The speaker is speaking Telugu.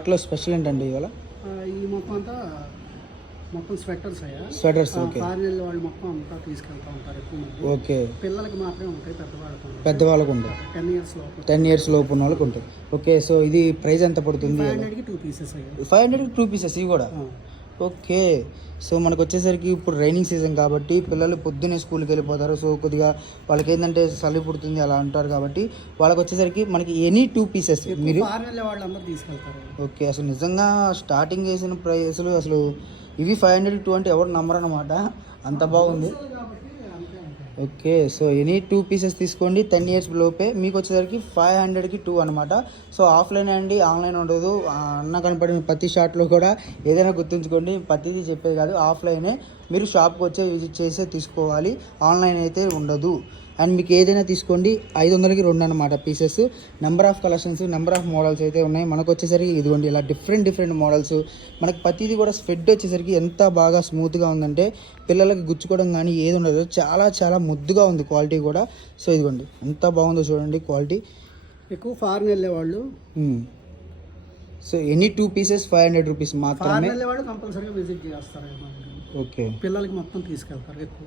అట్లా స్పెషల్ ఏంటండి ఇవాళ? ఈ మొత్తం అంతా మొత్తం స్వెటర్స్ అయ్యా. Sweaters okay. ఫారిన్ వెళ్ళే వాళ్ళు మొత్తం అంతా తీసుకెళ్తా ఉంటారు ఎక్కువ మంది. ఓకే. పిల్లలకి మాత్రమే ఉంటాయి, పెద్దవాళ్ళకు ఉంటాయి. 10 years లోపు 10 years లోపు ఉన్న వాళ్ళకి ఉంటాయి. ఓకే. సో ఇది ప్రైస్ ఎంత పడుతుంది? 500కి 2 pieces అయ్యా. 500కి 2 పీసెస్ ఇవి కూడా. ఓకే. సో మనకు వచ్చేసరికి ఇప్పుడు రైనింగ్ సీజన్ కాబట్టి పిల్లలు పొద్దున్నే స్కూల్కి వెళ్ళిపోతారు. సో కొద్దిగా వాళ్ళకి ఏంటంటే చలి పుడుతుంది అలా అంటారు కాబట్టి వాళ్ళకి వచ్చేసరికి మనకి ఎనీ 2 పీసెస్ మీరు ఫారిన్ వెళ్ళే వాళ్ళందరూ తీసుకెళ్తారు. ఓకే. అసలు నిజంగా స్టార్టింగ్ వేసిన ప్రైస్లు అసలు ఇవి 500 అంటే ఎవరు నమ్మరు అనమాట, అంత బాగుంది. ఓకే. సో ఎనీ 2 పీసెస్ తీసుకోండి 10 years లోపే. మీకు వచ్చేసరికి 500కి 2 అనమాట. సో ఆఫ్లైన్ అండి, ఆన్లైన్ ఉండదు. అన్న కనపడిన ప్రతి షాట్లో కూడా ఏదైనా గుర్తుంచుకోండి, ప్రతిదీ చెప్పేది కాదు, ఆఫ్లైనే. మీరు షాప్కి వచ్చే విజిట్ చేసే తీసుకోవాలి, ఆన్లైన్ అయితే ఉండదు. అండ్ మీకు ఏదైనా తీసుకోండి 500కి 2 అనమాట pieces. Number of collections, number of models అయితే ఉన్నాయి. మనకు వచ్చేసరికి ఇదిగోండి ఇలా డిఫరెంట్ మోడల్స్. మనకి ప్రతిదీ కూడా స్వెడ్ వచ్చేసరికి ఎంత బాగా స్మూత్గా ఉందంటే పిల్లలకి గుచ్చుకోవడం కానీ ఏది ఉండదు, చాలా ముద్దుగా ఉంది క్వాలిటీ కూడా. సో ఇదిగోండి ఎంత బాగుందో చూడండి క్వాలిటీ. ఎక్కువ ఫారిన్ వెళ్ళే వాళ్ళు సో ఎనీ 2 పీసెస్ 500 రూపీస్ మాత్రమే. వెళ్ళే వాళ్ళు కంపల్సరీగా విజిట్ చేస్తారు. ఓకే. పిల్లలకి మొత్తం తీసుకెళ్తారు ఎక్కువ.